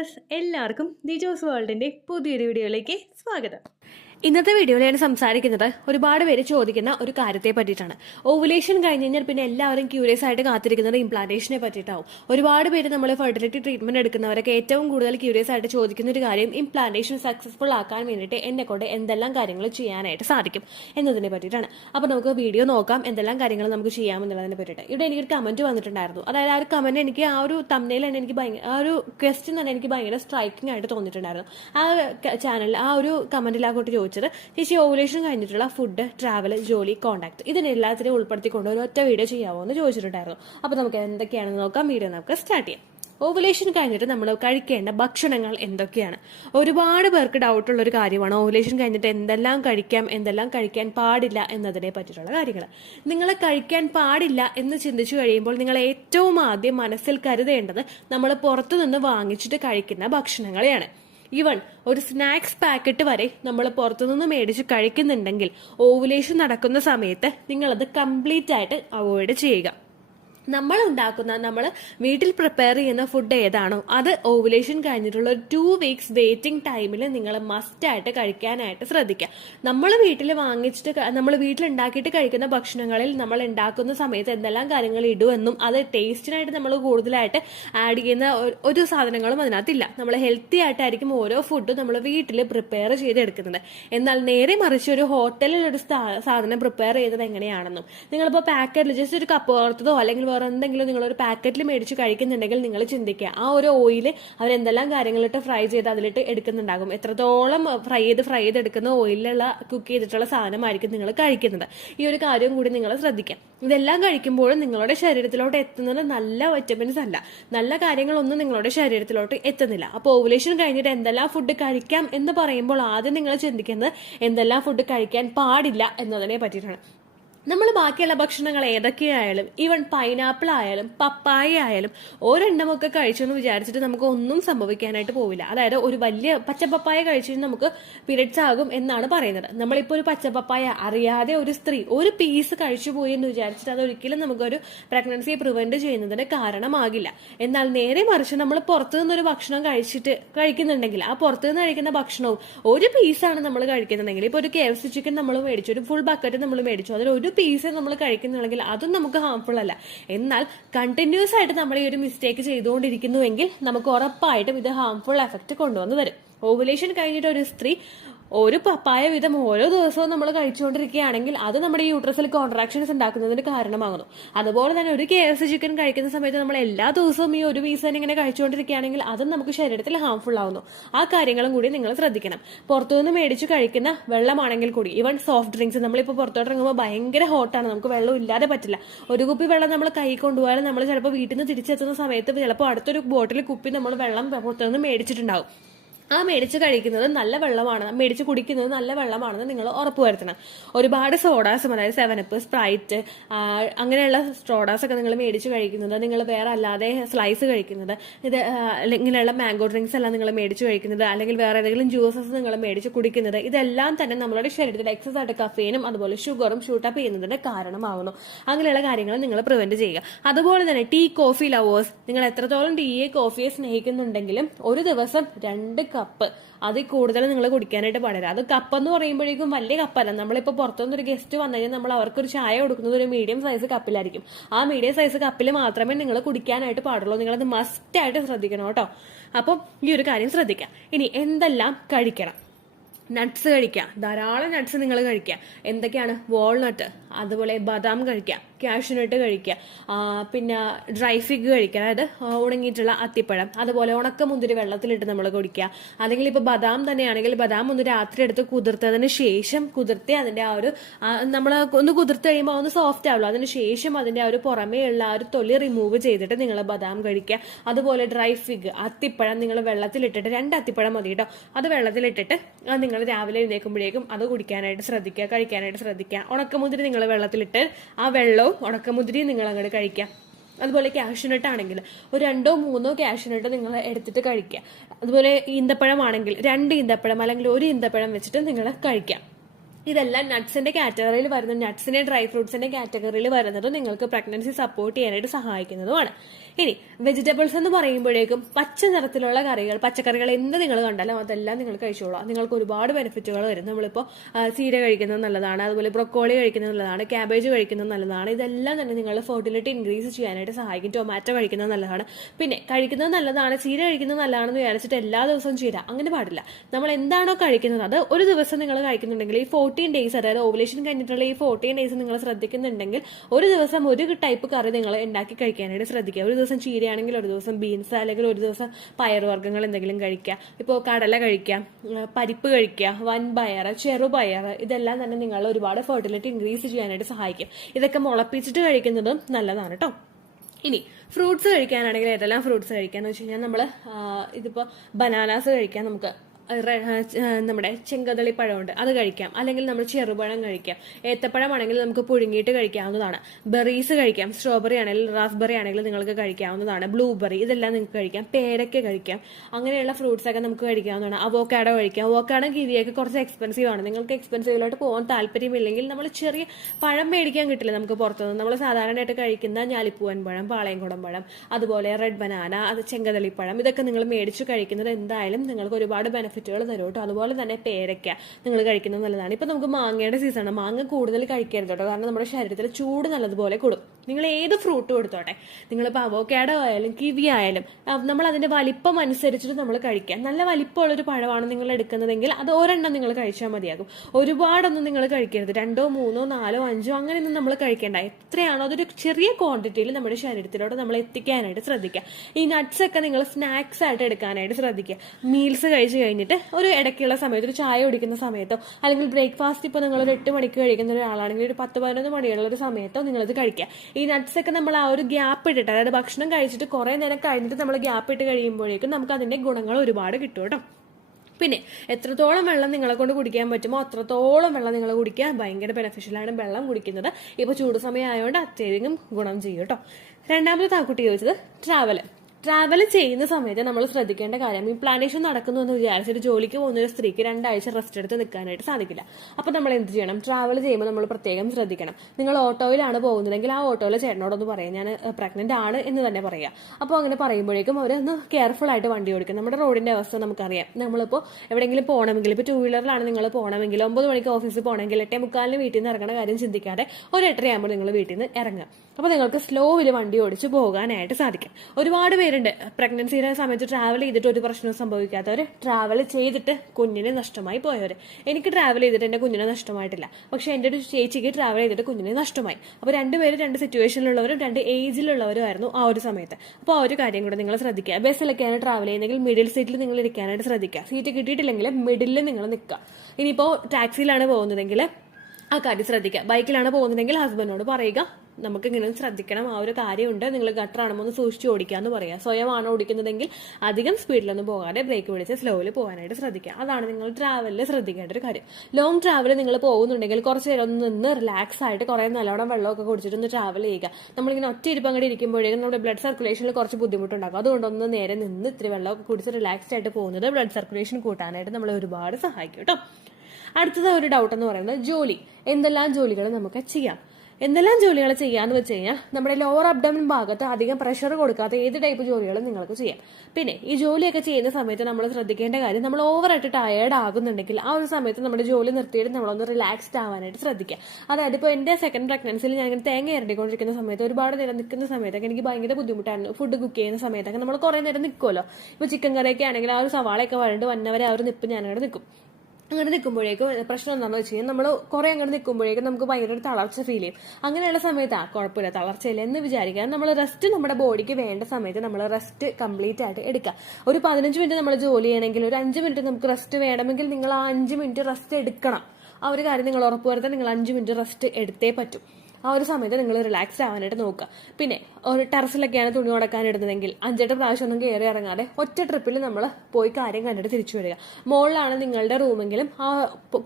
Viewers, എല്ലാവർക്കും ദിജോസ് വേൾഡിന്റെ പുതിയൊരു വീഡിയോയിലേക്ക് സ്വാഗതം. ഇന്നത്തെ വീഡിയോയിൽ ഞാൻ സംസാരിക്കുന്നത് ഒരുപാട് പേര് ചോദിക്കുന്ന ഒരു കാര്യത്തെ പറ്റിയിട്ടാണ്. ഓവുലേഷൻ കഴിഞ്ഞ് കഴിഞ്ഞാൽ പിന്നെ എല്ലാവരും ക്യൂരിയസ് ആയിട്ട് കാത്തിരിക്കുന്നത് ഇംപ്ലാന്റേഷനെ പറ്റിയിട്ടാവും. ഒരുപാട് പേര് നമ്മൾ ഫെർട്ടിലിറ്റി ട്രീറ്റ്മെന്റ് എടുക്കുന്നവരൊക്കെ ഏറ്റവും കൂടുതൽ ക്യൂരിയസ് ആയിട്ട് ചോദിക്കുന്ന ഒരു കാര്യം ഇംപ്ലാന്റേഷൻ സക്സസ്ഫുൾ ആക്കാൻ വേണ്ടിയിട്ട് എന്നെ കൊണ്ട് എന്തെല്ലാം കാര്യങ്ങൾ ചെയ്യാനായിട്ട് സാധിക്കും എന്നതിനെ പറ്റിയിട്ടാണ്. അപ്പോൾ നമുക്ക് വീഡിയോ നോക്കാം, എന്തെല്ലാം കാര്യങ്ങൾ നമുക്ക് ചെയ്യാമെന്നുള്ളതിനെ പറ്റിയിട്ട്. ഇവിടെ എനിക്കൊരു കമന്റ് വന്നിട്ടുണ്ടായിരുന്നു. അതായത് ആ ഒരു കമന്റ് എനിക്ക് ആ ഒരു തമ്മിൽ തന്നെ എനിക്ക് ആ ഒരു ക്വസ്റ്റ്യൻ തന്നെ എനിക്ക് ഭയങ്കര സ്ട്രൈക്കിംഗ് ആയിട്ട് തോന്നിയിട്ടുണ്ടായിരുന്നു. ആ ചാനലിൽ ആ ഒരു കമന്റിൽ ആ കുട്ടി ചേച്ചി ഓവുലേഷൻ കഴിഞ്ഞിട്ടുള്ള ഫുഡ്, ട്രാവൽ, ജോലി, കോണ്ടാക്ട് ഇതിനെല്ലാത്തിനെയും ഉൾപ്പെടുത്തിക്കൊണ്ട് ഒരു ഒറ്റ വീഡിയോ ചെയ്യാമോ എന്ന് ചോദിച്ചിട്ടുണ്ടായിരുന്നു. അപ്പോൾ നമുക്ക് എന്തൊക്കെയാണെന്ന് നോക്കാം. വീഡിയോ നമുക്ക് സ്റ്റാർട്ട് ചെയ്യാം. ഓവുലേഷൻ കഴിഞ്ഞിട്ട് നമ്മൾ കഴിക്കേണ്ട ഭക്ഷണങ്ങൾ എന്തൊക്കെയാണ്? ഒരുപാട് പേർക്ക് ഡൗട്ടുള്ള ഒരു കാര്യമാണ് ഓവുലേഷൻ കഴിഞ്ഞിട്ട് എന്തെല്ലാം കഴിക്കാം, എന്തെല്ലാം കഴിക്കാൻ പാടില്ല എന്നതിനെ പറ്റിയിട്ടുള്ള കാര്യങ്ങൾ. നിങ്ങൾ കഴിക്കാൻ പാടില്ല എന്ന് ചിന്തിച്ചു കഴിയുമ്പോൾ നിങ്ങൾ ഏറ്റവും ആദ്യം മനസ്സിൽ കരുതേണ്ടത് നമ്മൾ പുറത്തുനിന്ന് വാങ്ങിച്ചിട്ട് കഴിക്കുന്ന ഭക്ഷണങ്ങളെയാണ്. ഈവൺ ഒരു സ്നാക്സ് പാക്കറ്റ് വരെ നമ്മൾ പുറത്തുനിന്ന് മേടിച്ച് കഴിക്കുന്നുണ്ടെങ്കിൽ ഓവുലേഷൻ നടക്കുന്ന സമയത്ത് നിങ്ങളത് കംപ്ലീറ്റ് ആയിട്ട് അവോയ്ഡ് ചെയ്യുക. നമ്മൾ വീട്ടിൽ പ്രിപ്പയർ ചെയ്യുന്ന ഫുഡ് ഏതാണോ അത് ഓവുലേഷൻ കഴിഞ്ഞിട്ടുള്ള ഒരു 2 weeks വെയിറ്റിംഗ് ടൈമിൽ നിങ്ങൾ മസ്റ്റായിട്ട് കഴിക്കാനായിട്ട് ശ്രദ്ധിക്കുക. നമ്മൾ വീട്ടിൽ ഉണ്ടാക്കിയിട്ട് കഴിക്കുന്ന ഭക്ഷണങ്ങളിൽ നമ്മൾ ഉണ്ടാക്കുന്ന സമയത്ത് എന്തെല്ലാം കാര്യങ്ങൾ ഇടുമെന്നും അത് ടേസ്റ്റിനായിട്ട് നമ്മൾ കൂടുതലായിട്ട് ആഡ് ചെയ്യുന്ന ഒരു സാധനങ്ങളും അതിനകത്തില്ല. നമ്മൾ ഹെൽത്തി ആയിട്ടായിരിക്കും ഓരോ ഫുഡും നമ്മൾ വീട്ടിൽ പ്രിപ്പയർ ചെയ്തെടുക്കുന്നത്. എന്നാൽ നേരെ മറിച്ച് ഒരു ഹോട്ടലിൽ ഒരു സാധനം പ്രിപ്പയർ ചെയ്തത് എങ്ങനെയാണെന്നും നിങ്ങളിപ്പോൾ പാക്കറ്റിൽ ജസ്റ്റ് ഒരു കപ്പ് ഓർത്തതോ അല്ലെങ്കിൽ എന്തെങ്കിലും നിങ്ങൾ ഒരു പാക്കറ്റിൽ മേടിച്ച് കഴിക്കുന്നുണ്ടെങ്കിൽ നിങ്ങൾ ചിന്തിക്കുക, ആ ഒരു ഓയിൽ അവരെന്തെല്ലാം കാര്യങ്ങളിട്ട് ഫ്രൈ ചെയ്ത് അതിലിട്ട് എടുക്കുന്നുണ്ടാകും. എത്രത്തോളം ഫ്രൈ ചെയ്ത് എടുക്കുന്ന ഓയിലുള്ള കുക്ക് ചെയ്തിട്ടുള്ള സാധനമായിരിക്കും നിങ്ങൾ കഴിക്കുന്നത്. ഈ ഒരു കാര്യം കൂടി നിങ്ങൾ ശ്രദ്ധിക്കാം. ഇതെല്ലാം കഴിക്കുമ്പോഴും നിങ്ങളുടെ ശരീരത്തിലോട്ട് എത്തുന്നത് നല്ല വൈറ്റമിൻസ് അല്ല, നല്ല കാര്യങ്ങളൊന്നും നിങ്ങളുടെ ശരീരത്തിലോട്ട് എത്തുന്നില്ല. അപ്പോൾ ഓവുലേഷൻ കഴിഞ്ഞിട്ട് എന്തെല്ലാം ഫുഡ് കഴിക്കാം എന്ന് പറയുമ്പോൾ ആദ്യം നിങ്ങൾ ചിന്തിക്കുന്നത് എന്തെല്ലാം ഫുഡ് കഴിക്കാൻ പാടില്ല എന്നതിനെ പറ്റിയിട്ടാണ്. നമ്മൾ ബാക്കിയുള്ള ഭക്ഷണങ്ങൾ ഏതൊക്കെയായാലും ഈവൻ പൈനാപ്പിൾ ആയാലും പപ്പായ ആയാലും ഒരെണ്ണമൊക്കെ കഴിച്ചെന്ന് വിചാരിച്ചിട്ട് നമുക്ക് ഒന്നും സംഭവിക്കാനായിട്ട് പോവില്ല. അതായത് ഒരു വലിയ പച്ചപ്പപ്പായ കഴിച്ചിട്ട് നമുക്ക് പീരിയഡ്സ് ആകും എന്നാണ് പറയുന്നത്. നമ്മളിപ്പോൾ ഒരു പച്ചപ്പപ്പായ അറിയാതെ ഒരു സ്ത്രീ ഒരു പീസ് കഴിച്ചു പോയി എന്ന് വിചാരിച്ചിട്ട് അതൊരിക്കലും നമുക്കൊരു പ്രഗ്നൻസിയെ പ്രിവെന്റ് ചെയ്യുന്നതിന് കാരണമാകില്ല. എന്നാൽ നേരെ മറിച്ച് നമ്മൾ പുറത്തുനിന്നൊരു ഭക്ഷണം കഴിക്കുന്നുണ്ടെങ്കിൽ ആ പുറത്തുനിന്ന് കഴിക്കുന്ന ഭക്ഷണവും ഒരു പീസാണ് നമ്മൾ കഴിക്കുന്നുണ്ടെങ്കിൽ, ഇപ്പോൾ ഒരു KFC ചിക്കൻ നമ്മൾ മേടിച്ചു, ഒരു ഫുൾ ബക്കറ്റ് നമ്മൾ മേടിച്ചു, അതിൽ ഒരു പീസ് നമ്മൾ കഴിക്കുന്നുണ്ടെങ്കിൽ അതും നമുക്ക് ഹാർംഫുൾ അല്ല. എന്നാൽ കണ്ടിന്യൂസ് ആയിട്ട് നമ്മൾ ഈ ഒരു മിസ്റ്റേക്ക് ചെയ്തുകൊണ്ടിരിക്കുന്നുവെങ്കിൽ നമുക്ക് ഉറപ്പായിട്ടും ഇത് ഹാർംഫുൾ എഫക്ട് കൊണ്ടുവന്ന് തരും. ഓവുലേഷൻ കഴിഞ്ഞിട്ട് ഒരു സ്ത്രീ ഒരു പപ്പായ വീതം ഓരോ ദിവസവും നമ്മൾ കഴിച്ചുകൊണ്ടിരിക്കുകയാണെങ്കിൽ അത് നമ്മുടെ യൂട്രസിൽ കോൺട്രാക്ഷൻസ് ഉണ്ടാക്കുന്നതിന് കാരണമാകുന്നു. അതുപോലെ തന്നെ ഒരു KFC ചിക്കൻ കഴിക്കുന്ന സമയത്ത് നമ്മൾ എല്ലാ ദിവസവും ഈ ഒരു പീസ് തന്നെ ഇങ്ങനെ കഴിച്ചുകൊണ്ടിരിക്കുകയാണെങ്കിൽ അതും നമുക്ക് ശരീരത്തിൽ ഹാർംഫുൾ ആവുന്നു. ആ കാര്യങ്ങളും കൂടി നിങ്ങൾ ശ്രദ്ധിക്കണം. പുറത്തുനിന്ന് മേടിച്ച് കഴിക്കുന്ന വെള്ളമാണെങ്കിൽ കൂടി, ഈവൻ സോഫ്റ്റ് ഡ്രിങ്ക്സ്, നമ്മളിപ്പോൾ പുറത്തോട്ട് ഇറങ്ങുമ്പോൾ ഭയങ്കര ഹോട്ടാണ്, നമുക്ക് വെള്ളം ഇല്ലാതെ പറ്റില്ല. ഒരു കുപ്പി വെള്ളം നമ്മൾ കൈ കൊണ്ടുപോയാലും നമ്മൾ ചിലപ്പോൾ വീട്ടിൽ നിന്ന് തിരിച്ചെത്തുന്ന സമയത്ത് ചിലപ്പോൾ അടുത്തൊരു ബോട്ടിൽ കുപ്പി നമ്മൾ വെള്ളം പുറത്തുനിന്ന് മേടിച്ചിട്ടുണ്ടാവും. ആ മേടിച്ച് കഴിക്കുന്നത് നല്ല വെള്ളമാണ്, മേടിച്ച് കുടിക്കുന്നത് നല്ല വെള്ളമാണെന്ന് നിങ്ങൾ ഉറപ്പുവരുത്തണം. ഒരുപാട് സോഡാസും, അതായത് 7up, സ്പ്രൈറ്റ് അങ്ങനെയുള്ള സോഡാസ് ഒക്കെ നിങ്ങൾ മേടിച്ച് കഴിക്കുന്നത്, നിങ്ങൾ വേറെ അല്ലാതെ സ്ലൈസ് കഴിക്കുന്നത്, ഇങ്ങനെയുള്ള മാംഗോ ഡ്രിങ്ക്സ് എല്ലാം നിങ്ങൾ മേടിച്ച് കഴിക്കുന്നത്, അല്ലെങ്കിൽ വേറെ ഏതെങ്കിലും ജ്യൂസസ് നിങ്ങൾ മേടിച്ച് കുടിക്കുന്നത്, ഇതെല്ലാം തന്നെ നമ്മുടെ ശരീരത്തിൽ എക്സസ് ആയിട്ട് കഫീനും അതുപോലെ ഷുഗറും ഷൂട്ടപ്പ് ചെയ്യുന്നതിന് കാരണമാവുന്നു. അങ്ങനെയുള്ള കാര്യങ്ങൾ നിങ്ങൾ പ്രിവെന്റ് ചെയ്യുക. അതുപോലെ തന്നെ ടീ, കോഫി ലവേഴ്സ്, നിങ്ങൾ എത്രത്തോളം ടീയെ കോഫിയെ സ്നേഹിക്കുന്നുണ്ടെങ്കിലും ഒരു ദിവസം 2 കപ്പ് അതിൽ കൂടുതൽ നിങ്ങൾ കുടിക്കാനായിട്ട് പാടില്ല. അത് കപ്പ് എന്ന് പറയുമ്പോഴേക്കും വലിയ കപ്പല്ല. നമ്മളിപ്പോൾ പുറത്തുനിന്ന് ഒരു ഗസ്റ്റ് വന്നു കഴിഞ്ഞാൽ നമ്മൾ അവർക്കൊരു ചായ കൊടുക്കുന്നത് ഒരു മീഡിയം സൈസ് കപ്പിലായിരിക്കും. ആ മീഡിയം സൈസ് കപ്പിൽ മാത്രമേ നിങ്ങൾ കുടിക്കാനായിട്ട് പാടുള്ളൂ. നിങ്ങളത് മസ്റ്റായിട്ട് ശ്രദ്ധിക്കണം കേട്ടോ. അപ്പം ഈ ഒരു കാര്യം ശ്രദ്ധിക്കാം. ഇനി എന്തെല്ലാം കഴിക്കണം? നട്ട്സ് കഴിക്കുക, ധാരാളം നട്ട്സ് നിങ്ങൾ കഴിക്കുക. എന്തൊക്കെയാണ്? വാൾനട്ട്, അതുപോലെ ബദാം കഴിക്കുക, കാഷ്യൂനട്ട് കഴിക്കുക, പിന്നെ ഡ്രൈ ഫിഗ് കഴിക്കുക, അതായത് ഉണങ്ങിയിട്ടുള്ള അത്തിപ്പഴം, അതുപോലെ ഉണക്കമുന്തിരി വെള്ളത്തിലിട്ട് നമ്മൾ കുടിക്കുക. അല്ലെങ്കിൽ ഇപ്പോൾ ബദാം തന്നെയാണെങ്കിൽ ബദാം ഒന്ന് രാത്രി എടുത്ത് കുതിർത്തതിന് ശേഷം അതിൻ്റെ ആ ഒരു നമ്മൾ ഒന്ന് കുതിർത്ത് കഴിയുമ്പോൾ ഒന്ന് സോഫ്റ്റ് ആവുള്ളൂ. അതിന് ശേഷം അതിൻ്റെ ആ ഒരു പുറമേ ഉള്ള ആ ഒരു തൊലി റിമൂവ് ചെയ്തിട്ട് നിങ്ങൾ ബദാം കഴിക്കുക. അതുപോലെ ഡ്രൈ ഫിഗ്, അത്തിപ്പഴം നിങ്ങൾ വെള്ളത്തിലിട്ടിട്ട് 2 അത്തിപ്പഴം മതി കേട്ടോ, അത് വെള്ളത്തിലിട്ടിട്ട് നിങ്ങൾ രാവിലെ എഴുന്നേൽക്കുമ്പോഴേക്കും അത് കുടിക്കാനായിട്ട് ശ്രദ്ധിക്കുക, കഴിക്കാനായിട്ട് ശ്രദ്ധിക്കുക. ഉണക്കമുന്തിരി നിങ്ങൾ വെള്ളത്തിലിട്ട് ആ വെള്ളവും ഉണക്കമുന്തിരിയും നിങ്ങൾ അങ്ങോട്ട് കഴിക്കുക. അതുപോലെ കാഷ്യൂനട്ട് ആണെങ്കിൽ ഒരു 2-3 കാഷ്യൂനട്ട് നിങ്ങൾ എടുത്തിട്ട് കഴിക്കുക. അതുപോലെ ഈന്തപ്പഴമാണെങ്കിൽ 2 ഈന്തപ്പഴം അല്ലെങ്കിൽ 1 ഈന്തപ്പഴം വെച്ചിട്ട് നിങ്ങൾ കഴിക്കുക. ഇതെല്ലാം നട്ട്സിന്റെ കാറ്റഗറിയിൽ വരുന്ന നട്ട്സിന്റെ ഡ്രൈ ഫ്രൂട്ട്സിന്റെ കാറ്റഗറിയിൽ വരുന്നത് നിങ്ങൾക്ക് പ്രഗ്നൻസി സപ്പോർട്ട് ചെയ്യാനായിട്ട് സഹായിക്കുന്നതുമാണ്. ഇനി വെജിറ്റബിൾസ് എന്ന് പറയുമ്പോഴേക്കും പച്ച നിറത്തിലുള്ള കറികൾ, പച്ചക്കറികൾ എന്ത് നിങ്ങൾ കണ്ടാലും അതെല്ലാം നിങ്ങൾ കഴിച്ചോളാം. നിങ്ങൾക്ക് ഒരുപാട് ബെനിഫിറ്റുകൾ വരും. നമ്മളിപ്പോൾ ചീര കഴിക്കുന്നത് നല്ലതാണ്, അതുപോലെ ബ്രൊക്കോളി കഴിക്കുന്നത് നല്ലതാണ്, ക്യാബേജ് കഴിക്കുന്നത് നല്ലതാണ്. ഇതെല്ലാം തന്നെ നിങ്ങളുടെ ഫെർട്ടിലിറ്റി ഇൻക്രീസ് ചെയ്യാനായിട്ട് സഹായിക്കും. ടൊമാറ്റോ കഴിക്കുന്നത് നല്ലതാണ്. പിന്നെ കഴിക്കുന്നത് നല്ലതാണ്, ചീര കഴിക്കുന്നത് നല്ലതാണെന്ന് വിചാരിച്ചിട്ട് എല്ലാ ദിവസവും ചീര അങ്ങനെ പാടില്ല. നമ്മൾ എന്താണോ കഴിക്കുന്നത് അത് ഒരു ദിവസം നിങ്ങൾ കഴിക്കുന്നുണ്ടെങ്കിൽ ഈ 14 ഡേയ്സ്, അതായത് ഓവുലേഷൻ കഴിഞ്ഞിട്ടുള്ള ഈ 14 ഡേയ്സ് നിങ്ങൾ ശ്രദ്ധിക്കുന്നുണ്ടെങ്കിൽ ഒരു ദിവസം ഒരു ടൈപ്പ് കറി നിങ്ങൾ ഉണ്ടാക്കി കഴിക്കാനായിട്ട് ശ്രദ്ധിക്കുക. ഒരു ദിവസം ചീരയാണെങ്കിൽ ഒരു ദിവസം ബീൻസ്, അല്ലെങ്കിൽ ഒരു ദിവസം പയറുവർഗ്ഗങ്ങൾ എന്തെങ്കിലും കഴിക്കുക. ഇപ്പോൾ കടല കഴിക്കാം, പരിപ്പ് കഴിക്കുക, വൻപയർ, ചെറുപയർ, ഇതെല്ലാം തന്നെ നിങ്ങൾ ഒരുപാട് ഫെർട്ടിലിറ്റി ഇൻക്രീസ് ചെയ്യാനായിട്ട് സഹായിക്കും. ഇതൊക്കെ മുളപ്പിച്ചിട്ട് കഴിക്കുന്നതും നല്ലതാണ് കേട്ടോ. ഇനി ഫ്രൂട്ട്സ് കഴിക്കാനാണെങ്കിൽ ഏതെല്ലാം ഫ്രൂട്ട്സ് കഴിക്കാന്ന് വെച്ച് കഴിഞ്ഞാൽ നമ്മൾ ഇതിപ്പോൾ ബനാനാസ് കഴിക്കാം, നമുക്ക് നമ്മുടെ ചെങ്കദളി പഴമുണ്ട് അത് കഴിക്കാം, അല്ലെങ്കിൽ നമ്മൾ ചെറുപഴം കഴിക്കാം. ഏത്തപ്പഴമാണെങ്കിൽ നമുക്ക് പുഴുങ്ങിയിട്ട് കഴിക്കാവുന്നതാണ്. ബെറീസ് കഴിക്കാം, സ്ട്രോബെറി ആണെങ്കിൽ റാസ്ബെറി ആണെങ്കിൽ നിങ്ങൾക്ക് കഴിക്കാവുന്നതാണ്. ബ്ലൂബെറി ഇതെല്ലാം നിങ്ങൾക്ക് കഴിക്കാം. പേരയ്ക്ക കഴിക്കാം. അങ്ങനെയുള്ള ഫ്രൂട്ട്സ് ഒക്കെ നമുക്ക് കഴിക്കാവുന്നതാണ്. അവോക്കാഡോ കഴിക്കാം. അവോക്കാഡോ കിവിയൊക്കെ കുറച്ച് എക്സ്പെൻസീവ് ആണ്. നിങ്ങൾക്ക് എക്സ്പെൻസീവിലോട്ട് പോകാൻ താല്പര്യമില്ലെങ്കിൽ നമ്മൾ ചെറിയ പഴം മേടിക്കാൻ കിട്ടില്ല നമുക്ക് പുറത്തുനിന്ന്. നമ്മൾ സാധാരണയായിട്ട് കഴിക്കുന്ന ഞാലിപ്പൂവൻ പഴം, പാളയംകുടം പഴം, അതുപോലെ റെഡ് ബനാന, അത് ചെങ്കദളിപ്പഴം, ഇതൊക്കെ നിങ്ങൾ മേടിച്ച് കഴിക്കുന്നത് എന്തായാലും നിങ്ങൾക്ക് ഒരുപാട് ബെനിഫിറ്റുകൾ തരും കേട്ടോ. അതുപോലെ തന്നെ പേരയ്ക്ക നിങ്ങൾ കഴിക്കുന്നത് നല്ലതാണ്. ഇപ്പൊ നമുക്ക് മാങ്ങയുടെ സീസണാണ്. മാങ്ങ കൂടുതൽ കഴിക്കരുത് കേട്ടോ, കാരണം നമ്മുടെ ശരീരത്തിൽ ചൂട് നല്ലതുപോലെ കൂടും. നിങ്ങൾ ഏത് ഫ്രൂട്ട് കൊടുത്തോട്ടെ, നിങ്ങളിപ്പോൾ അവോക്കാഡോ ആയാലും കിവി ആയാലും നമ്മൾ അതിന്റെ വലിപ്പം അനുസരിച്ചിട്ട് നമ്മൾ കഴിക്കാം. നല്ല വലിപ്പമുള്ളൊരു പഴമാണ് നിങ്ങൾ എടുക്കുന്നതെങ്കിൽ അത് ഒരെണ്ണം നിങ്ങൾ കഴിച്ചാൽ മതിയാകും. ഒരുപാടൊന്നും നിങ്ങൾ കഴിക്കരുത്. 2, 3, 4, 5 അങ്ങനെയൊന്നും നമ്മൾ കഴിക്കേണ്ട. എത്രയാണോ അതൊരു ചെറിയ ക്വാണ്ടിറ്റിയിൽ നമ്മുടെ ശരീരത്തിലോട്ട് നമ്മൾ എത്തിക്കാനായിട്ട് ശ്രദ്ധിക്കുക. ഈ നട്ട്സ് ഒക്കെ നിങ്ങൾ സ്നാക്സ് ആയിട്ട് എടുക്കാനായിട്ട് ശ്രദ്ധിക്കുക. മീൽസ് കഴിച്ച് കഴിഞ്ഞിട്ട് ഒരു ഇടയ്ക്കുള്ള സമയത്ത്, ഒരു ചായ കുടിക്കുന്ന സമയത്തോ, അല്ലെങ്കിൽ ബ്രേക്ക്ഫാസ്റ്റ് ഇപ്പോൾ നിങ്ങൾ ഒരു 8 മണിക്ക് കഴിക്കുന്ന ഒരാളാണെങ്കിൽ ഒരു 10-11 മണിയുള്ള ഒരു സമയത്തോ നിങ്ങളിത് കഴിക്കുക. ഈ നട്ട്സ് ഒക്കെ നമ്മൾ ആ ഒരു ഗ്യാപ്പ് ഇട്ടിട്ട്, അതായത് ഭക്ഷണം കഴിച്ചിട്ട് കുറെ നേരം കഴിഞ്ഞിട്ട് നമ്മൾ ഗ്യാപ്പ് ഇട്ട് കഴിയുമ്പോഴേക്കും നമുക്ക് അതിന്റെ ഗുണങ്ങൾ ഒരുപാട് കിട്ടും കേട്ടോ. പിന്നെ എത്രത്തോളം വെള്ളം നിങ്ങളെ കൊണ്ട് കുടിക്കാൻ പറ്റുമോ അത്രത്തോളം വെള്ളം നിങ്ങൾ കുടിക്കുക. ഭയങ്കര ബെനിഫിഷ്യലാണ് വെള്ളം കുടിക്കുന്നത്. ഇപ്പോൾ ചൂട് സമയം ആയതുകൊണ്ട് അത്യധികം ഗുണം ചെയ്യും കേട്ടോ. രണ്ടാമത്തെ താക്കുട്ടി ചോദിച്ചത് ട്രാവൽ ചെയ്യുന്ന സമയത്ത് നമ്മൾ ശ്രദ്ധിക്കേണ്ട കാര്യം, ഇംപ്ലാന്റേഷൻ നടക്കുന്നു എന്ന് വിചാരിച്ചിട്ട് ജോലിക്ക് പോകുന്ന ഒരു സ്ത്രീക്ക് 2 ആഴ്ച റെസ്റ്റ് എടുത്ത് നിൽക്കാനായിട്ട് സാധിക്കില്ല. അപ്പോൾ നമ്മൾ എന്ത് ചെയ്യണം? ട്രാവൽ ചെയ്യുമ്പോൾ നമ്മൾ പ്രത്യേകം ശ്രദ്ധിക്കണം. നിങ്ങൾ ഓട്ടോയിലാണ് പോകുന്നതെങ്കിൽ ആ ഓട്ടോയിലെ ചേട്ടനോടൊന്ന് പറയാം, ഞാൻ പ്രഗ്നന്റ് ആണ് എന്ന് തന്നെ പറയാം. അപ്പോൾ അങ്ങനെ പറയുമ്പോഴേക്കും അവരൊന്ന് കെയർഫുൾ ആയിട്ട് വണ്ടി ഓടിക്കും. നമ്മുടെ റോഡിന്റെ അവസ്ഥ നമുക്കറിയാം. നമ്മളിപ്പോൾ എവിടെയെങ്കിലും പോകണമെങ്കിൽ, ഇപ്പോൾ 2 വീലറിലാണ് നിങ്ങൾ പോകണമെങ്കിൽ 9 മണിക്ക് ഓഫീസിൽ പോകണമെങ്കിൽ 8:45 വീട്ടിൽ നിന്ന് ഇറങ്ങുന്ന കാര്യം ചിന്തിക്കാതെ ഒരു 8:30 ആകുമ്പോൾ നിങ്ങൾ വീട്ടിൽ നിന്ന് ഇറങ്ങുക. അപ്പോൾ നിങ്ങൾക്ക് സ്ലോവിൽ വണ്ടി ഓടിച്ച് പോകാനായിട്ട് സാധിക്കും. ഒരുപാട് പേരുണ്ട് പ്രഗ്നൻസിയുടെ സമയത്ത് ട്രാവൽ ചെയ്തിട്ട് ഒരു പ്രശ്നവും സംഭവിക്കാത്തവർ, ട്രാവൽ ചെയ്തിട്ട് കുഞ്ഞിനെ നഷ്ടമായി പോയവർ. എനിക്ക് ട്രാവൽ ചെയ്തിട്ട് എൻ്റെ കുഞ്ഞിനെ നഷ്ടമായിട്ടില്ല, പക്ഷെ എൻ്റെ ഒരു ചേച്ചിക്ക് ട്രാവൽ ചെയ്തിട്ട് കുഞ്ഞിനെ നഷ്ടമായി. അപ്പോൾ 2 പേര് 2 സിറ്റുവേഷനിലുള്ളവരും 2 ഏജിലുള്ളവരുമായിരുന്നു ആ ഒരു സമയത്ത്. അപ്പോൾ ആ ഒരു കാര്യം കൂടെ നിങ്ങൾ ശ്രദ്ധിക്കുക. ബസ്സിലൊക്കെയാണ് ട്രാവൽ ചെയ്യുന്നതെങ്കിൽ മിഡിൽ സീറ്റിൽ നിങ്ങൾ ഇരിക്കാനായിട്ട് ശ്രദ്ധിക്കുക. സീറ്റ് കിട്ടിയിട്ടില്ലെങ്കിൽ മിഡിലിൽ നിങ്ങൾ നിൽക്കുക. ഇനിയിപ്പോൾ ടാക്സിയിലാണ് പോകുന്നതെങ്കിൽ ആ കാര്യം ശ്രദ്ധിക്കുക. ബൈക്കിലാണ് പോകുന്നതെങ്കിൽ ഹസ്ബൻഡിനോട് പറയുക, നമുക്ക് ഇങ്ങനെ ശ്രദ്ധിക്കണം, ആ ഒരു കാര്യമുണ്ട്, നിങ്ങൾ ഗട്ടറാണോ ഒന്ന് സൂക്ഷിച്ച് ഓടിക്കാന്ന് പറയാം. സ്വയമാണോ ഓടിക്കുന്നതെങ്കിൽ അധികം സ്പീഡിലൊന്നും പോകാതെ ബ്രേക്ക് പിടിച്ച് സ്ലോയിൽ പോകാനായിട്ട് ശ്രദ്ധിക്കുക. അതാണ് നിങ്ങൾ ട്രാവലിൽ ശ്രദ്ധിക്കേണ്ട ഒരു കാര്യം. ലോങ് ട്രാവൽ നിങ്ങൾ പോകുന്നുണ്ടെങ്കിൽ കുറച്ച് നേരം ഒന്ന് നിന്ന് റിലാക്സ് ആയിട്ട് കുറേ നല്ലോണം വെള്ളമൊക്കെ കുടിച്ചിട്ട് ഒന്ന് ട്രാവൽ ചെയ്യുക. നമ്മളിങ്ങനെ ഒറ്റ ഇരിപ്പ് അങ്ങോട്ട് ഇരിക്കുമ്പോഴേക്കും നമ്മുടെ ബ്ലഡ് സർക്കുലേഷനിൽ കുറച്ച് ബുദ്ധിമുട്ടുണ്ടാകും. അതുകൊണ്ടൊന്ന് നേരെ നിന്ന് ഇത്തിരി വെള്ളമൊക്കെ കുടിച്ച് റിലാക്സ്ഡ് ആയിട്ട് പോകുന്നത് ബ്ലഡ് സർക്കുലേഷൻ കൂട്ടാനായിട്ട് നമ്മളെ ഒരുപാട് സഹായിക്കും കേട്ടോ. അടുത്തത് ഒരു ഡൗട്ട് എന്ന് പറയുന്നത് ജോലി. എന്തെല്ലാം ജോലികൾ നമുക്ക് ചെയ്യാം? എന്തെല്ലാം ജോലികൾ ചെയ്യാന്ന് വെച്ച് കഴിഞ്ഞാൽ നമ്മുടെ ലോവർ അബ്ഡമൻ ഭാഗത്ത് അധികം പ്രഷർ കൊടുക്കാത്ത ഏത് ടൈപ്പ് ജോലികളും നിങ്ങൾക്ക് ചെയ്യാം. പിന്നെ ഈ ജോലിയൊക്കെ ചെയ്യുന്ന സമയത്ത് നമ്മൾ ശ്രദ്ധിക്കേണ്ട കാര്യം, നമ്മൾ ഓവറായിട്ട് ടയേർഡ് ആകുന്നുണ്ടെങ്കിൽ ആ ഒരു സമയത്ത് നമ്മുടെ ജോലി നിർത്തിയിട്ട് നമ്മളൊന്ന് റിലാക്സ്ഡ് ആവാനായിട്ട് ശ്രദ്ധിക്കുക. അതായത് ഇപ്പോൾ എൻ്റെ സെക്കൻഡ് പ്രഗ്നൻസിയിൽ ഞാൻ ഇങ്ങനെ തേങ്ങ ഇരണ്ടിക്കൊണ്ടിരിക്കുന്ന സമയത്ത് ഒരുപാട് നേരം നിൽക്കുന്ന സമയത്തൊക്കെ എനിക്ക് ഭയങ്കര ബുദ്ധിമുട്ടായിരുന്നു. ഫുഡ് കുക്ക് ചെയ്യുന്ന സമയത്തൊക്കെ നമ്മൾ കുറേ നേരം നിൽക്കുമല്ലോ. ഇപ്പോൾ ചിക്കൻ കറിയൊക്കെ ആണെങ്കിൽ ആ ഒരു സവാളയൊക്കെ വരണ്ട് വന്നവരെ ആ ഒരു നിപ്പ് ഞാനവിടെ നിൽക്കും. അങ്ങനെ നിൽക്കുമ്പോഴേക്കും പ്രശ്നം എന്താണെന്ന് വെച്ച് കഴിഞ്ഞാൽ നമ്മൾ കുറേ അങ്ങനെ നിൽക്കുമ്പോഴേക്കും നമുക്ക് ഭയങ്കര ഒരു തളർച്ച ഫീൽ ചെയ്യും. അങ്ങനെയുള്ള സമയത്ത് കുഴപ്പമില്ല, തളർച്ചയില്ല എന്ന് വിചാരിക്കുക. നമ്മൾ റെസ്റ്റ് നമ്മുടെ ബോഡിക്ക് വേണ്ട സമയത്ത് നമ്മൾ റെസ്റ്റ് കംപ്ലീറ്റ് ആയിട്ട് എടുക്കുക. ഒരു 15 മിനിറ്റ് നമ്മൾ ജോലി ചെയ്യണമെങ്കിൽ ഒരു 5 മിനിറ്റ് നമുക്ക് റെസ്റ്റ് വേണമെങ്കിൽ നിങ്ങൾ ആ 5 മിനിറ്റ് റെസ്റ്റ് എടുക്കണം. ആ ഒരു കാര്യം നിങ്ങൾ ഉറപ്പുവരുത്താൻ നിങ്ങൾ 5 മിനിറ്റ് റെസ്റ്റ് എടുത്തേ പറ്റും. ആ ഒരു സമയത്ത് നിങ്ങൾ റിലാക്സ്ഡ് ആവാനായിട്ട് നോക്കുക. പിന്നെ ഒരു ടെറസിലൊക്കെയാണ് തുണി ഉണക്കാൻ ഇടുന്നതെങ്കിൽ 5-8 പ്രാവശ്യം ഒന്നും കയറി ഇറങ്ങാതെ ഒറ്റ ട്രിപ്പിൽ നമ്മൾ പോയി കാര്യം കണ്ടിട്ട് തിരിച്ചു വരിക. മുകളിലാണ് നിങ്ങളുടെ റൂമെങ്കിലും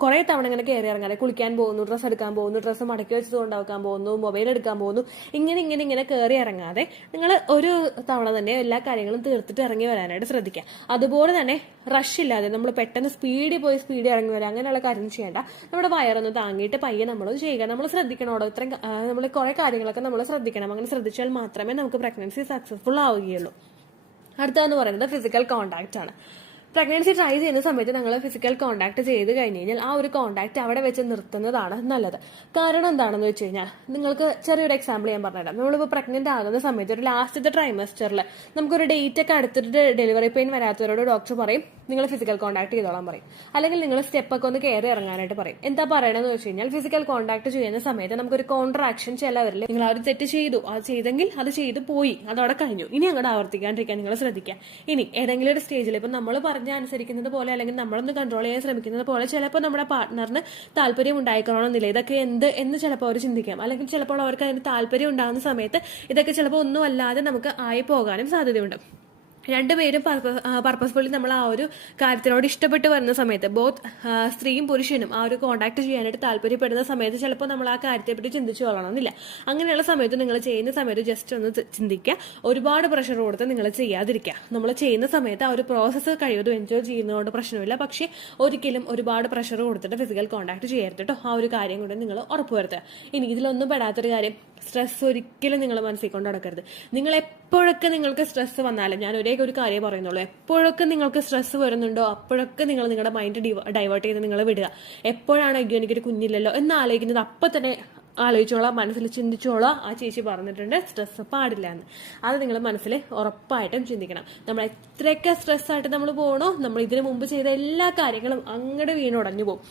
കുറേ തവണ ഇങ്ങനെ കയറി ഇറങ്ങാതെ കുളിക്കാൻ പോകുന്നു, ഡ്രസ്സ് എടുക്കാൻ പോകുന്നു, ഡ്രസ്സ് മടക്കി വെച്ചത് കൊണ്ടാക്കാൻ പോകുന്നു, മൊബൈൽ എടുക്കാൻ പോകുന്നു, ഇങ്ങനെ കയറി ഇറങ്ങാതെ നിങ്ങൾ ഒരു തവണ തന്നെ എല്ലാ കാര്യങ്ങളും തീർത്തിട്ട് ഇറങ്ങി വരാനായിട്ട് ശ്രദ്ധിക്കുക. അതുപോലെ തന്നെ റഷ് ഇല്ലാതെ നമ്മൾ പെട്ടെന്ന് സ്പീഡിൽ പോയി സ്പീഡിൽ ഇറങ്ങി വരിക അങ്ങനെയുള്ള കാര്യം ചെയ്യേണ്ട. നമ്മുടെ വയറൊന്ന് താങ്ങിയിട്ട് പയ്യെ നമ്മൾ ചെയ്യുക. നമ്മൾ ശ്രദ്ധിക്കണോടോ, ഇത്രയും നമ്മൾ കുറേ കാര്യങ്ങളൊക്കെ നമ്മൾ ശ്രദ്ധിക്കണം. അങ്ങനെ ശ്രദ്ധിച്ചാൽ മാത്രമേ നമുക്ക് പ്രഗ്നൻസി സക്സസ്ഫുൾ ആവുകയുള്ളൂ. അടുത്തതെന്ന് പറയുന്നത് ഫിസിക്കൽ കോണ്ടാക്ട് ആണ്. പ്രഗ്നൻസി ട്രൈ ചെയ്യുന്ന സമയത്ത് ഞങ്ങൾ ഫിസിക്കൽ കോണ്ടാക്ട് ചെയ്ത് കഴിഞ്ഞ് കഴിഞ്ഞാൽ ആ ഒരു കോണ്ടാക്ട് അവിടെ വെച്ച് നിർത്തുന്നതാണ് നല്ലത്. കാരണം എന്താണെന്ന് വെച്ച് കഴിഞ്ഞാൽ നിങ്ങൾക്ക് ചെറിയൊരു എക്സാമ്പിൾ ഞാൻ പറഞ്ഞുതരാം. നമ്മളിപ്പോൾ പ്രഗ്നന്റ് ആകുന്ന സമയത്ത് ഒരു ലാസ്റ്റത്തെ ട്രൈമസ്റ്ററിൽ നമുക്കൊരു ഡേറ്റ് ഒക്കെ അടുത്തിട്ട് ഡെലിവറി പെയിൻ വരാത്തവരോട് ഡോക്ടർ പറയും നിങ്ങൾ ഫിസിക്കൽ കോണ്ടാക്ട് ചെയ്തോളാൻ പറയും. അല്ലെങ്കിൽ നിങ്ങൾ സ്റ്റെപ്പൊക്കെ ഒന്ന് കയറി ഇറങ്ങാനായിട്ട് പറയും. എന്താ പറയണമെന്ന് വെച്ച് കഴിഞ്ഞാൽ ഫിസിക്കൽ കോണ്ടാക്ട് ചെയ്യുന്ന സമയത്ത് നമുക്കൊരു കോൺട്രാക്ഷൻ ചിലവരിൽ നിങ്ങൾ ആ ഒരു തെറ്റ് ചെയ്തു, അത് ചെയ്തെങ്കിൽ അത് ചെയ്തു പോയി, അതവിടെ കഴിഞ്ഞു, ഇനി അങ്ങോട്ട് ആവർത്തിക്കാണ്ടിരിക്കാൻ നിങ്ങൾ ശ്രദ്ധിക്കുക. ഇനി ഏതെങ്കിലും ഒരു സ്റ്റേജിൽ ഇപ്പം നമ്മൾ അനുസരിക്കുന്നത് പോലെ അല്ലെങ്കിൽ നമ്മളൊന്ന് കൺട്രോൾ ചെയ്യാൻ ശ്രമിക്കുന്നത് പോലെ ചിലപ്പോൾ നമ്മുടെ പാർട്ട്ണറിന് താല്പര്യം ഉണ്ടായിക്കണമെന്നില്ല. ഇതൊക്കെ എന്ന് ചിലപ്പോൾ അവർ ചിന്തിക്കാം. അല്ലെങ്കിൽ ചിലപ്പോൾ അവർക്ക് അതിന് താല്പര്യം ഉണ്ടാകുന്ന സമയത്ത് ഇതൊക്കെ ചിലപ്പോൾ ഒന്നും അല്ലാതെ നമുക്ക് ആയി പോകാനും സാധ്യതയുണ്ട്. രണ്ടുപേരും പർപ്പസ്ഫുള്ളി നമ്മൾ ആ ഒരു കാര്യത്തിനോട് ഇഷ്ടപ്പെട്ട് വരുന്ന സമയത്ത് സ്ത്രീയും പുരുഷനും ആ ഒരു കോണ്ടാക്ട് ചെയ്യാനായിട്ട് താല്പര്യപ്പെടുന്ന സമയത്ത് ചിലപ്പോൾ നമ്മൾ ആ കാര്യത്തെപ്പറ്റി ചിന്തിച്ചു കൊള്ളണമെന്നില്ല. അങ്ങനെയുള്ള സമയത്ത് നിങ്ങൾ ചെയ്യുന്ന സമയത്ത് ജസ്റ്റ് ഒന്ന് ചിന്തിക്കുക. ഒരുപാട് പ്രഷർ കൊടുത്ത് നിങ്ങൾ ചെയ്യാതിരിക്കുക. നമ്മൾ ചെയ്യുന്ന സമയത്ത് ആ ഒരു പ്രോസസ്സ് കഴിവതും എൻജോയ് ചെയ്യുന്നതുകൊണ്ട് പ്രശ്നമില്ല. പക്ഷേ ഒരിക്കലും ഒരുപാട് പ്രഷർ കൊടുത്തിട്ട് ഫിസിക്കൽ കോണ്ടാക്ട് ചെയ്യരുത് കേട്ടോ. ആ ഒരു കാര്യം കൊണ്ട് നിങ്ങൾ ഉറപ്പുവരുത്തുക. ഇനി ഇതിലൊന്നും പെടാത്തൊരു കാര്യം, സ്ട്രെസ് ഒരിക്കലും നിങ്ങൾ മനസ്സിൽ കൊണ്ട് നടക്കരുത്. നിങ്ങൾ എപ്പോഴൊക്കെ നിങ്ങൾക്ക് സ്ട്രെസ് വന്നാലും, ഞാൻ ഒരേ ഒരു കാര്യം പറയുന്നുള്ളൂ, എപ്പോഴൊക്കെ നിങ്ങൾക്ക് സ്ട്രെസ് വരുന്നുണ്ടോ അപ്പോഴൊക്കെ നിങ്ങൾ നിങ്ങളുടെ മൈൻഡ് ഡൈവേർട്ട് ചെയ്ത് നിങ്ങൾ വിടുക. എപ്പോഴാണ് അയ്യോ എനിക്കൊരു കുഞ്ഞില്ലല്ലോ എന്ന് ആലോചിക്കുന്നത് അപ്പം തന്നെ ആലോചിച്ചോളാം, മനസ്സിൽ ചിന്തിച്ചോളാം ആ ചേച്ചി പറഞ്ഞിട്ടുണ്ട് സ്ട്രെസ് പാടില്ല എന്ന്. അത് നിങ്ങൾ മനസ്സിൽ ഉറപ്പായിട്ടും ചിന്തിക്കണം. നമ്മൾ എത്രയൊക്കെ സ്ട്രെസ്സായിട്ട് നമ്മൾ പോകണോ, നമ്മൾ ഇതിനു മുമ്പ് ചെയ്ത എല്ലാ കാര്യങ്ങളും അങ്ങോട്ട് വീണുടഞ്ഞു പോകും.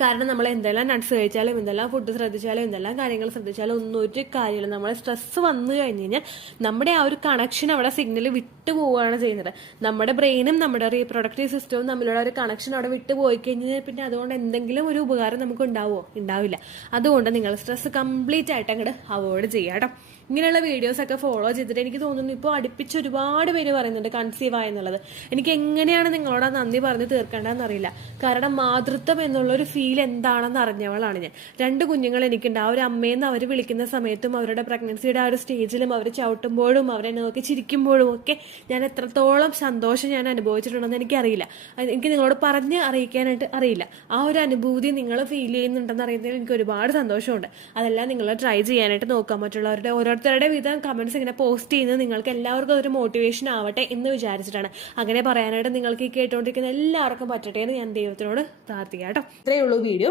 കാരണം നമ്മൾ എന്തെല്ലാം നട്ട്സ് കഴിച്ചാലും എന്തെല്ലാം ഫുഡ് ശ്രദ്ധിച്ചാലും എന്തെല്ലാം കാര്യങ്ങൾ ശ്രദ്ധിച്ചാലും ഒന്നും ഒരു കാര്യമില്ല. നമ്മളെ സ്ട്രെസ് വന്നു കഴിഞ്ഞ് കഴിഞ്ഞാൽ നമ്മുടെ ആ ഒരു കണക്ഷൻ അവിടെ സിഗ്നൽ വിട്ടു പോവുകയാണ് ചെയ്യുന്നത്. നമ്മുടെ ബ്രെയിനും നമ്മുടെ റീപ്രൊഡക്റ്റീവ് സിസ്റ്റവും തമ്മിലുള്ള ഒരു കണക്ഷൻ അവിടെ വിട്ടു പോയി കഴിഞ്ഞാൽ പിന്നെ അതുകൊണ്ട് എന്തെങ്കിലും ഒരു ഉപകാരം നമുക്ക് ഉണ്ടാവില്ല. അതുകൊണ്ട് നിങ്ങൾ സ്ട്രെസ് കംപ്ലീറ്റ് ആയിട്ട് അങ്ങോട്ട് അവോയ്ഡ് ചെയ്യാം കേട്ടോ. ഇങ്ങനെയുള്ള വീഡിയോസൊക്കെ ഫോളോ ചെയ്തിട്ട് എനിക്ക് തോന്നുന്നു ഇപ്പോൾ അടുപ്പിച്ച് ഒരുപാട് പേര് പറയുന്നുണ്ട് കൺസീവ് ആയെന്നുള്ളത്. എനിക്ക് എങ്ങനെയാണ് നിങ്ങളോട് നന്ദി പറഞ്ഞ് തീർക്കേണ്ടതെന്ന് അറിയില്ല. കാരണം മാതൃത്വം എന്നുള്ളൊരു ഫീൽ എന്താണെന്ന് അറിഞ്ഞവളാണ് ഞാൻ. 2 കുഞ്ഞുങ്ങൾ എനിക്കുണ്ട്. ആ ഒരു അമ്മയെന്ന് അവർ വിളിക്കുന്ന സമയത്തും അവരുടെ പ്രഗ്നൻസിയുടെ ആ ഒരു സ്റ്റേജിലും അവർ ചവിട്ടുമ്പോഴും അവരെ നോക്കി ചിരിക്കുമ്പോഴും ഒക്കെ ഞാൻ എത്രത്തോളം സന്തോഷം ഞാൻ അനുഭവിച്ചിട്ടുണ്ടെന്ന് എനിക്കറിയില്ല. എനിക്ക് നിങ്ങളോട് പറഞ്ഞ് അറിയിക്കാനായിട്ട് അറിയില്ല. ആ ഒരു അനുഭൂതി നിങ്ങൾ ഫീൽ ചെയ്യുന്നുണ്ടെന്ന് അറിയുന്നതിൽ എനിക്ക് ഒരുപാട് സന്തോഷമുണ്ട്. അതെല്ലാം നിങ്ങൾ ട്രൈ ചെയ്യാനായിട്ട് നോക്കാം. മറ്റുള്ളവരുടെ ഓരോരുത്തരുടെ വിധം കമന്റ്സ് ഇങ്ങനെ പോസ്റ്റ് ചെയ്യുന്നത് നിങ്ങൾക്ക് എല്ലാവർക്കും ഒരു മോട്ടിവേഷൻ ആവട്ടെ എന്ന് വിചാരിച്ചിട്ടാണ്. അങ്ങനെ പറയാനായിട്ട് നിങ്ങൾക്ക് ഈ കേട്ടുകൊണ്ടിരിക്കുന്ന എല്ലാവർക്കും പറ്റട്ടെ എന്ന് ഞാൻ ദൈവത്തിനോട് പ്രാർത്ഥിക്കാം കേട്ടോ. ഇത്രയേ ഉള്ളൂ വീഡിയോ.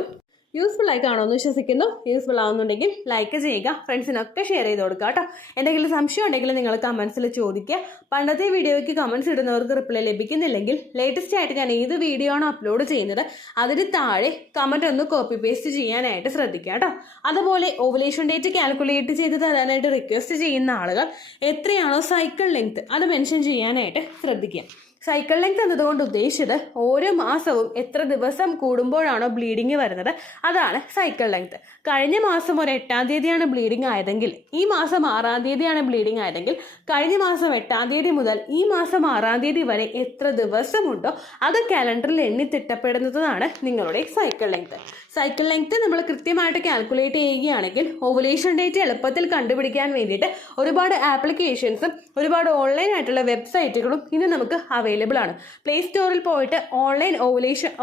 യൂസ്ഫുൾ ആയി കാണുമെന്ന് വിശ്വസിക്കുന്നു. യൂസ്ഫുൾ ആവുന്നുണ്ടെങ്കിൽ ലൈക്ക് ചെയ്യുക, ഫ്രണ്ട്സിനൊക്കെ ഷെയർ ചെയ്ത് കൊടുക്കുക കേട്ടോ. എന്തെങ്കിലും സംശയം ഉണ്ടെങ്കിൽ നിങ്ങൾ കമൻസിൽ ചോദിക്കുക. പണ്ടത്തെ വീഡിയോയ്ക്ക് കമൻസ് ഇടുന്നവർക്ക് റിപ്ലൈ ലഭിക്കുന്നില്ലെങ്കിൽ ലേറ്റസ്റ്റ് ആയിട്ട് ഞാൻ ഏത് വീഡിയോ ആണോ അപ്ലോഡ് ചെയ്യുന്നത് അതിന് താഴെ കമൻറ്റ് ഒന്ന് കോപ്പി പേസ്റ്റ് ചെയ്യാനായിട്ട് ശ്രദ്ധിക്കുക കേട്ടോ. അതുപോലെ ഓവുലേഷൻ ഡേറ്റ് കാൽക്കുലേറ്റ് ചെയ്ത് തരാനായിട്ട് റിക്വസ്റ്റ് ചെയ്യുന്ന ആളുകൾ എത്രയാണോ സൈക്കിൾ ലെങ്ത് അത് മെൻഷൻ ചെയ്യാനായിട്ട് ശ്രദ്ധിക്കുക. സൈക്കിൾ ലെങ്ത് എന്നതുകൊണ്ട് ഉദ്ദേശിച്ചത് ഓരോ മാസവും എത്ര ദിവസം കൂടുമ്പോഴാണോ ബ്ലീഡിങ് വരുന്നത് അതാണ് സൈക്കിൾ ലെങ്ത്. കഴിഞ്ഞ മാസം ഒരു 8-ാം തീയതിയാണ് ബ്ലീഡിങ് ആയതെങ്കിൽ ഈ മാസം 6-ാം തീയതിയാണ് ബ്ലീഡിങ് ആയതെങ്കിൽ കഴിഞ്ഞ മാസം 8-ാം തീയതി മുതൽ ഈ മാസം 6-ാം തീയതി വരെ എത്ര ദിവസമുണ്ടോ അത് കാലണ്ടറിൽ എണ്ണി തിട്ടപ്പെടുന്നതാണ് നിങ്ങളുടെ സൈക്കിൾ ലെങ്ത്. സൈക്കിൾ ലെങ്ത് നമ്മൾ കൃത്യമായിട്ട് കാൽക്കുലേറ്റ് ചെയ്യുകയാണെങ്കിൽ ഓവുലേഷൻ ഡേറ്റ് എളുപ്പത്തിൽ കണ്ടുപിടിക്കാൻ വേണ്ടിയിട്ട് ഒരുപാട് ആപ്ലിക്കേഷൻസും ഒരുപാട് ഓൺലൈൻ ആയിട്ടുള്ള വെബ്സൈറ്റുകളും ഇന്ന് നമുക്ക് അവൈലബിൾ ആണ്. പ്ലേ സ്റ്റോറിൽ പോയിട്ട് ഓൺലൈൻ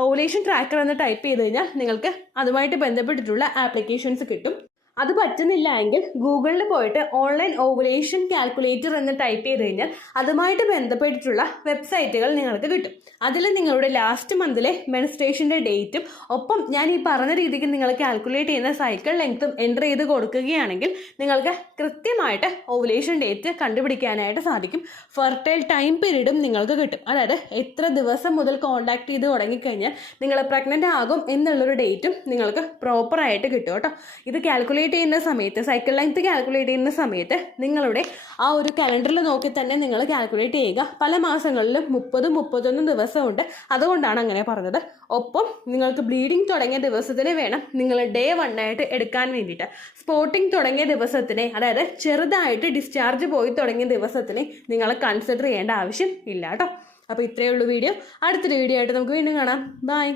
ഓവുലേഷൻ ട്രാക്കർ എന്ന് ടൈപ്പ് ചെയ്ത് കഴിഞ്ഞാൽ നിങ്ങൾക്ക് അതുമായിട്ട് ബന്ധപ്പെട്ടിട്ടുള്ള ആപ്ലിക്കേഷൻസ് കിട്ടും. അത് പറ്റുന്നില്ല എങ്കിൽ ഗൂഗിളിൽ പോയിട്ട് ഓൺലൈൻ ഓവുലേഷൻ കാൽക്കുലേറ്റർ എന്ന് ടൈപ്പ് ചെയ്ത് കഴിഞ്ഞാൽ അതുമായിട്ട് ബന്ധപ്പെട്ടിട്ടുള്ള വെബ്സൈറ്റുകൾ നിങ്ങൾക്ക് കിട്ടും. അതിൽ നിങ്ങളുടെ ലാസ്റ്റ് മന്തിലെ മെൻസ്ട്രേഷൻ്റെ ഡേറ്റും ഒപ്പം ഞാൻ ഈ പറഞ്ഞ രീതിക്ക് നിങ്ങൾ കാൽക്കുലേറ്റ് ചെയ്യുന്ന സൈക്കിൾ ലെങ്ത്തും എൻ്റർ ചെയ്ത് കൊടുക്കുകയാണെങ്കിൽ നിങ്ങൾക്ക് കൃത്യമായിട്ട് ഓവുലേഷൻ ഡേറ്റ് കണ്ടുപിടിക്കാനായിട്ട് സാധിക്കും. ഫെർട്ടൈൽ ടൈം പീരീഡും നിങ്ങൾക്ക് കിട്ടും. അതായത് എത്ര ദിവസം മുതൽ കോൺടാക്ട് ചെയ്ത് തുടങ്ങിക്കഴിഞ്ഞാൽ നിങ്ങൾ പ്രഗ്നൻ്റ് ആകും എന്നുള്ളൊരു ഡേറ്റും നിങ്ങൾക്ക് പ്രോപ്പറായിട്ട് കിട്ടും കേട്ടോ. ഇത് കാൽക്കുലേറ്റ് കാൽക്കുലേറ്റ് ചെയ്യുന്ന സമയത്ത്, സൈക്കിൾ ലെങ്ത് കാൽക്കുലേറ്റ് ചെയ്യുന്ന സമയത്ത് നിങ്ങളുടെ ആ ഒരു കലണ്ടറിൽ നോക്കി തന്നെ നിങ്ങൾ കാൽക്കുലേറ്റ് ചെയ്യുക. പല മാസങ്ങളിലും 30-31 ദിവസമുണ്ട്, അതുകൊണ്ടാണ് അങ്ങനെ പറഞ്ഞത്. ഒപ്പം നിങ്ങൾക്ക് ബ്ലീഡിങ് തുടങ്ങിയ ദിവസത്തിന് വേണം നിങ്ങൾ Day 1 ആയിട്ട് എടുക്കാൻ വേണ്ടിയിട്ട്. സ്പോട്ടിങ് തുടങ്ങിയ ദിവസത്തിനെ, അതായത് ചെറുതായിട്ട് ഡിസ്ചാർജ് പോയി തുടങ്ങിയ ദിവസത്തിനെ നിങ്ങൾ കൺസിഡർ ചെയ്യേണ്ട ആവശ്യം ഇല്ല കേട്ടോ. അപ്പോൾ ഇത്രയേ ഉള്ളൂ വീഡിയോ. അടുത്തൊരു വീഡിയോ ആയിട്ട് നമുക്ക് വീണ്ടും കാണാം. ബൈ.